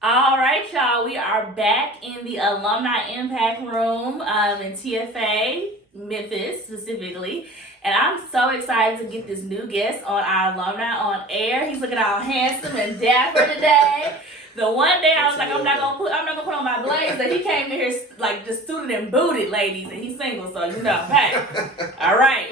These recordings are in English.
All right, y'all. We are back in the Alumni Impact Room in TFA, Memphis specifically. And I'm so excited to get this new guest on our Alumni on Air. He's looking all handsome and dapper today. The one day I was like, I'm not gonna put on my blazer. He came in here like just suited and booted, ladies, and he's single, so hey, all right.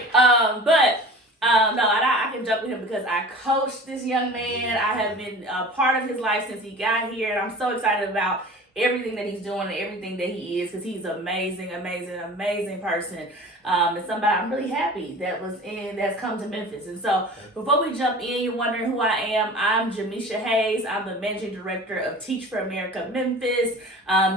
No, I can joke with him because I coached this young man. I have been a part of his life since he got here, and I'm so excited about everything that he's doing and everything that he is because he's amazing, amazing, amazing person. And somebody I'm really happy that's come to Memphis. And so before we jump in, you're wondering who I am. I'm Jamisha Hayes. I'm the managing director of Teach for America Memphis.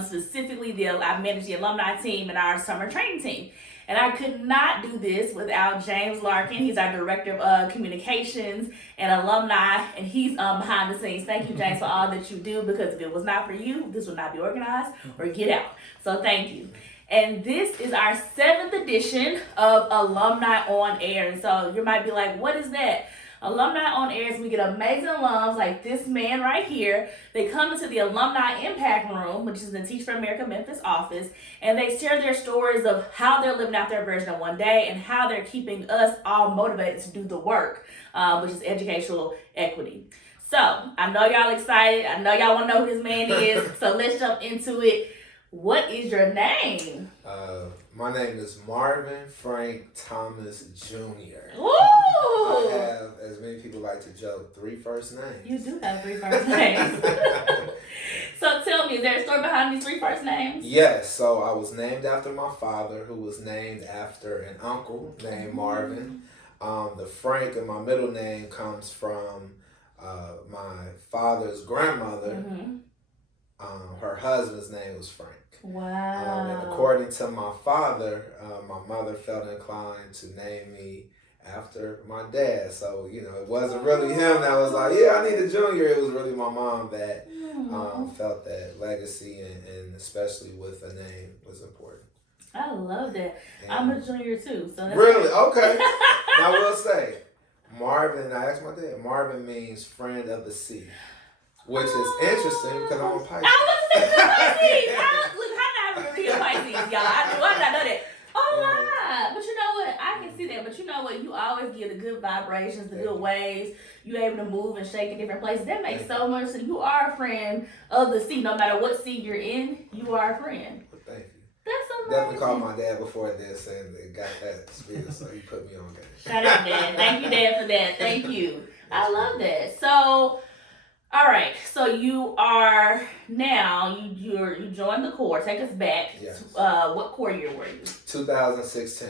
Specifically, I manage the alumni team and our summer training team. And I could not do this without James Larkin. He's our director of communications and alumni, and he's behind the scenes. Thank you, James, for all that you do, because if it was not for you, this would not be organized or get out. So thank you. And this is our 7th edition of Alumni on Air. And so you might be like, what is that? Alumni on Air is we get amazing alums like this man right here. They come into the Alumni Impact Room, which is in the Teach for America Memphis office, and they share their stories of how they're living out their version of one day and how they're keeping us all motivated to do the work, which is educational equity. So I know y'all excited. I know y'all want to know who this man is. So let's jump into it. What is your name? My name is Marvin Frank Thomas Jr. Ooh! I have, as many people like to joke, 3 first names. You do have 3 first names. So tell me, is there a story behind these 3 first names? Yes, so I was named after my father, who was named after an uncle named Marvin. The Frank in my middle name comes from my father's grandmother. Her husband's name was Frank. Wow. And according to my father, my mother felt inclined to name me after my dad. So, it wasn't really him that was like, yeah, I need a junior. It was really my mom that felt that legacy and especially with a name was important. I love that. And I'm a junior too. So that's really? Great. Okay. Now, I will say, Marvin, I asked my dad, Marvin means friend of the sea. Which is interesting because I'm a Pisces. I was a Pisces. Look, I'm not really a Pisces, y'all. I do not know that. Oh, wow. But you know what? I can see that. But you know what? You always give the good vibrations, the good waves. You're able to move and shake in different places. That makes so much sense. You are a friend of the sea. No matter what sea you're in, you are a friend. Thank you. That's amazing. Definitely called my dad before this and got that spirit, so he put me on game. Shout out, Dad. Thank you, Dad, for that. Thank you. I love that. So, all right, so you are now, you joined the Corps. Take us back. Yes. What Corps year were you? 2016.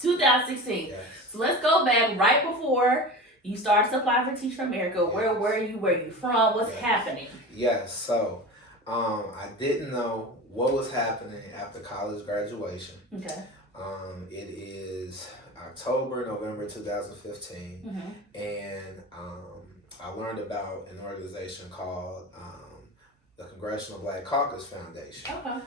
2016. Yes. So let's go back right before you started to apply for Teach for America. Yes. Where were you? Where are you from? What's happening? Yes, so I didn't know what was happening after college graduation. Okay. It is November 2015, and I learned about an organization called the Congressional Black Caucus Foundation. Okay.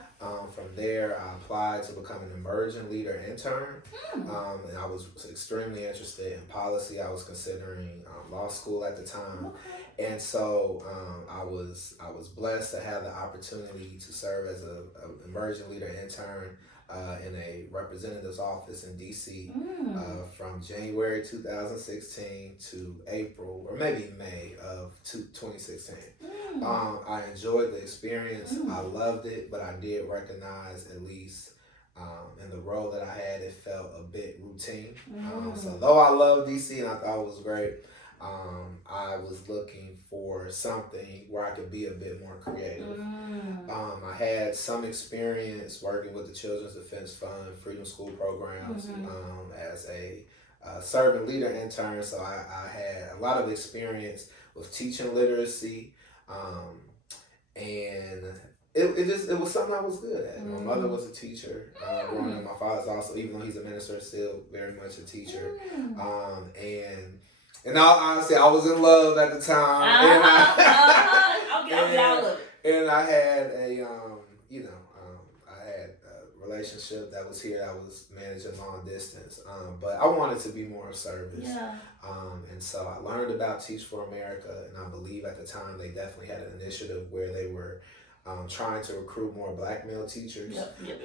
From there, I applied to become an emerging leader intern, and I was extremely interested in policy. I was considering law school at the time, and so I was blessed to have the opportunity to serve as an emerging leader intern in a representative's office in DC from January 2016 to April or maybe May of 2016. I enjoyed the experience. I loved it, but I did recognize, at least in the role that I had, it felt a bit routine. So though I love DC and I thought it was great, I was looking for something where I could be a bit more creative. I had some experience working with the Children's Defense Fund, Freedom School programs as a servant leader intern. So I had a lot of experience with teaching literacy, and it was something I was good at. My mother was a teacher growing up. My father's also, even though he's a minister, still very much a teacher. And in all honesty, I was in love at the time. And I had a, I had a relationship that was here. I was managing long distance, but I wanted to be more of service. Yeah. And so I learned about Teach for America, and I believe at the time they definitely had an initiative where they were trying to recruit more black male teachers. Yep.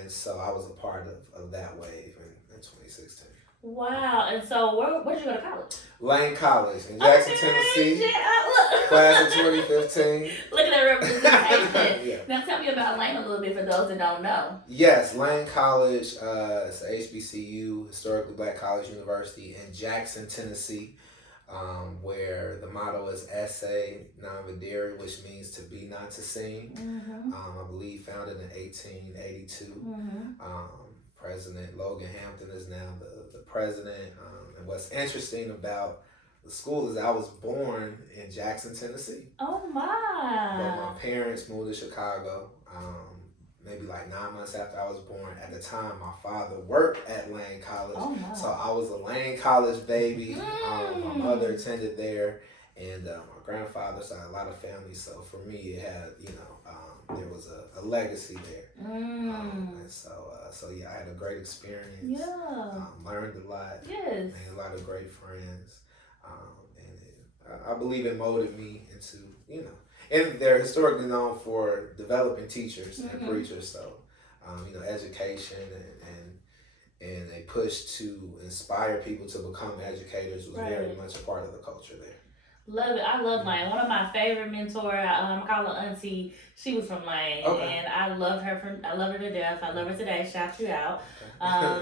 And so I was a part of that wave in 2016. Wow. And so where'd you go to college? Lane College in Jackson, Tennessee. Class of 2015. Look at that representation. Yeah. Now tell me about Lane a little bit for those that don't know. Yes, Lane College is a HBCU, Historically Black College University in Jackson, Tennessee, where the motto is Esse non videre, which means to be, not to sing. Mm-hmm. I believe founded in 1882. Mm-hmm. President Logan Hampton is now the president. And what's interesting about the school is I was born in Jackson, Tennessee. Oh my! But my parents moved to Chicago maybe like 9 months after I was born. At the time, my father worked at Lane College. Oh my. So I was a Lane College baby. My mother attended there, and my grandfather side, a lot of family. So for me, it had, there was a legacy there. And so yeah, I had a great experience. Yeah. Learned a lot. Yes. Made a lot of great friends. I believe it molded me into, and they're historically known for developing teachers and preachers. So, education and a push to inspire people to become educators was very much a part of the culture there. Love it. I love Lane. One of my favorite mentors, I call her Auntie. She was from Lane, and I love her to death. I love her today. Shout you out,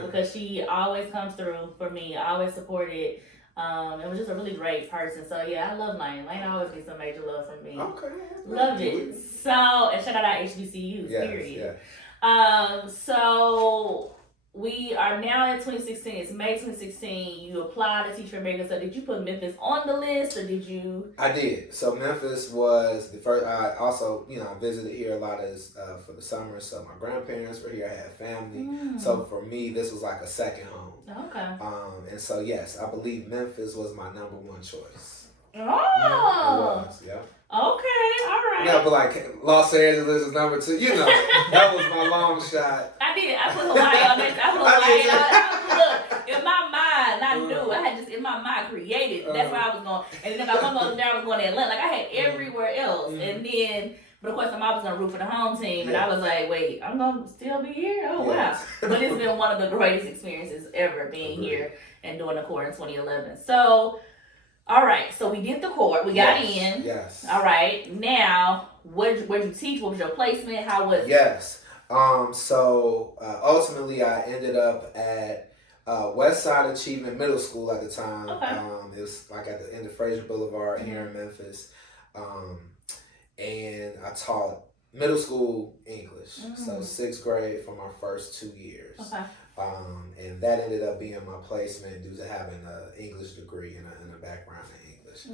because she always comes through for me. I always supported. It was just a really great person. So yeah, I love Lane. Lane always gets some major love from me. Okay. Loved it. So, and shout out our HBCUs. Yes, period. Yeah. So we are now at 2016. It's May 2016. You applied to Teach for America. So did you put Memphis on the list, or did you? I did. So Memphis was the first. I also, I visited here a lot as for the summer. So my grandparents were here. I had family. So for me, this was like a second home. Okay. And so yes, I believe Memphis was my number one choice. Oh. It was. Yeah. Okay, all right. Yeah, but like Los Angeles is number 2. That was my long shot. I did. I put Hawaii on there. I put Hawaii on. Look, in my mind, I knew. I had just in my mind created. That's where I was going. And then if I wasn't going there, I was going to Atlanta. Like I had everywhere else. And then, but of course, I'm always going to root for the home team. And I was like, wait, I'm going to still be here? Oh, wow. But it's been one of the greatest experiences ever being here and doing the court in 2011. So, all right, so we did the court. We got in. Yes. All right. Now, where'd you teach? What was your placement? How was it? Yes. So ultimately, I ended up at Westside Achievement Middle School at the time. Okay. It was like at the end of Fraser Boulevard here in Memphis. And I taught middle school English. So 6th grade for my first 2 years. Okay. And that ended up being my placement due to having an English degree and a background in English.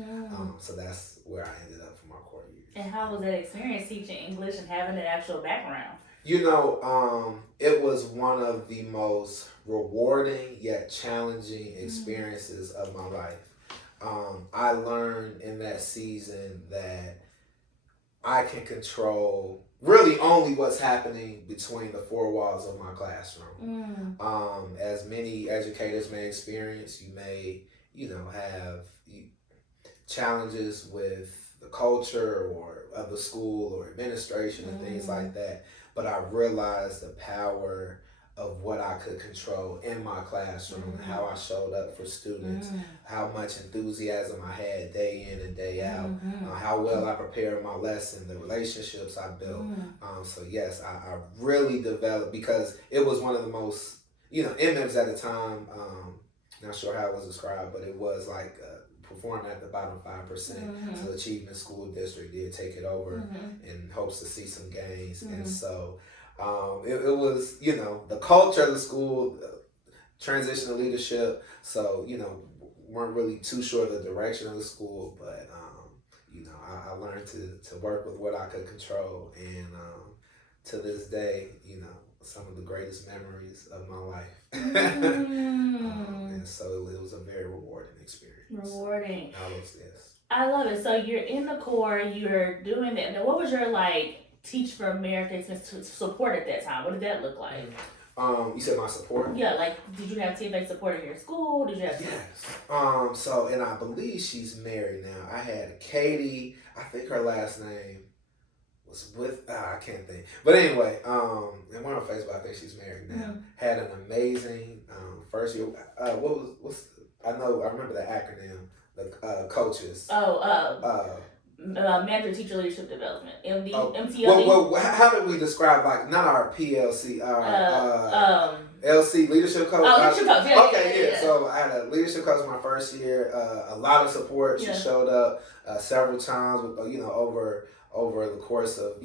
So that's where I ended up for my core years. And how was that experience teaching English and having an actual background? It was one of the most rewarding yet challenging experiences of my life. I learned in that season that I can control really only what's happening between the 4 walls of my classroom. As many educators may experience, you may, have challenges with the culture or of the school or administration and things like that. But I realized the power of what I could control in my classroom, how I showed up for students, how much enthusiasm I had day in and day out, how well I prepared my lesson, the relationships I built. So yes, I really developed, because it was one of the most, MMs at the time, not sure how it was described, but it was like performing at the bottom 5%. So Achievement School District did take it over in hopes to see some gains. And so it was, the culture of the school, transition to leadership. So, weren't really too sure of the direction of the school, but, I learned to work with what I could control. And to this day, some of the greatest memories of my life. And so it was a very rewarding experience. Rewarding. Yes. I love it. So you're in the Corps, you're doing that. Now, what was your Teach for America expense support at that time? What did that look like? You said my support? Yeah, like, did you have TFA support in your school? Did you have? Yes. So, and I believe she's married now. I had Katie. I think her last name was with. I can't think. But anyway, and one on Facebook. I think she's married now. Had an amazing first year. What's I remember the acronym. The coaches. Manager Teacher Leadership Development, MTLD. Well, how did we describe, like, not our PLC, our LC leadership coach? Leadership coach. Yeah. So I had a leadership coach my first year. A lot of support. She showed up several times, over the course of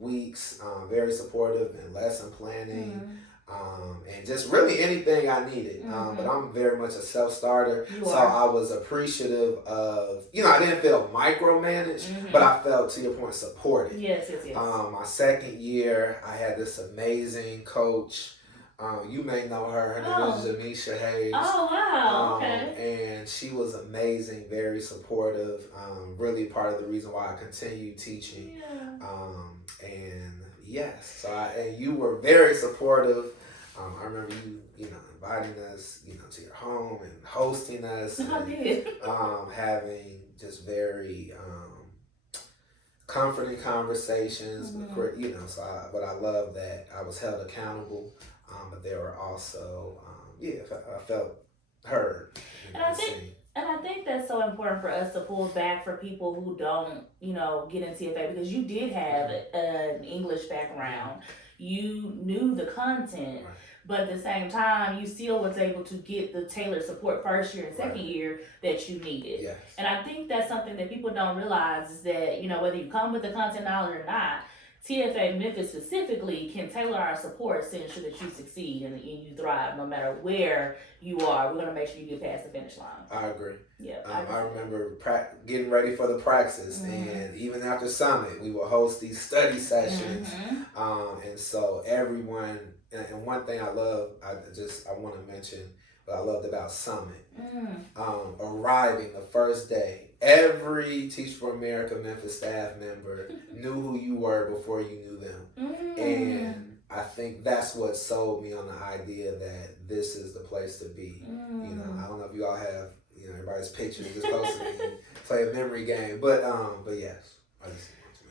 weeks. Very supportive in lesson planning. And just really anything I needed. But I'm very much a self-starter. I was appreciative of, I didn't feel micromanaged, but I felt, to your point, supported. Yes. My second year, I had this amazing coach. You may know her. Her name is Jamisha Hayes. Oh, wow. Okay. And she was amazing, very supportive. Really part of the reason why I continue teaching. And yes, and you were very supportive. I remember you inviting us, to your home and hosting us. I did. Having just very comforting conversations. But I love that I was held accountable. But there were also, I felt heard. And I think that's so important for us to pull back for people who don't, get in TFA, because you did have an English background. You knew the content, but at the same time, you still was able to get the tailored support first year and second year that you needed. Yes. And I think that's something that people don't realize is that, whether you come with the content knowledge or not, TFA Memphis specifically can tailor our support to ensure that you succeed and you thrive no matter where you are. We're going to make sure you get past the finish line. I agree. Yeah. I remember getting ready for the praxis, and even after Summit, we would host these study sessions. And so everyone, and one thing I love, I want to mention what I loved about Summit, arriving the first day. Every Teach for America Memphis staff member knew who you were before you knew them. And I think that's what sold me on the idea that this is the place to be. I don't know if you all have, everybody's pictures just posted and play a memory game. But yes.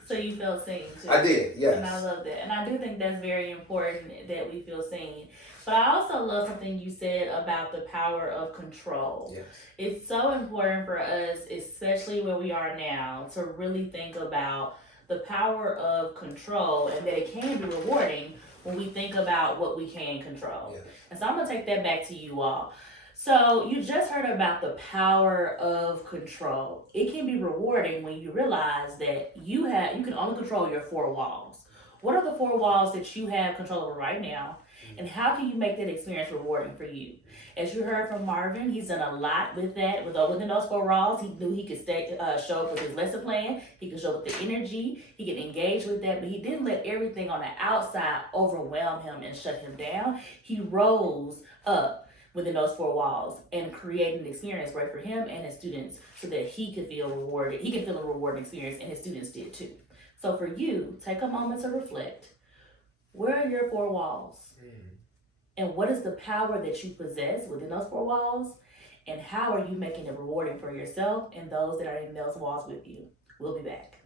So you felt seen too. I did, yes. And I love that. And I do think that's very important that we feel seen. But I also love something you said about the power of control. Yes. It's so important for us, especially where we are now, to really think about the power of control, and that it can be rewarding when we think about what we can control. Yes. And so I'm going to take that back to you all. So you just heard about the power of control. It can be rewarding when you realize that you can only control your four walls. What are the four walls that you have control over right now? And how can you make that experience rewarding for you? As you heard from Marvin, he's done a lot with that. Within those four walls, he knew he could show up with his lesson plan. He could show up with the energy. He could engage with that. But he didn't let everything on the outside overwhelm him and shut him down. He rose up within those four walls and created an experience right for him and his students so that he could feel rewarded. He could feel a rewarding experience, and his students did too. So for you, take a moment to reflect. Where are your four walls? And what is the power that you possess within those four walls? And how are you making it rewarding for yourself and those that are in those walls with you? We'll be back.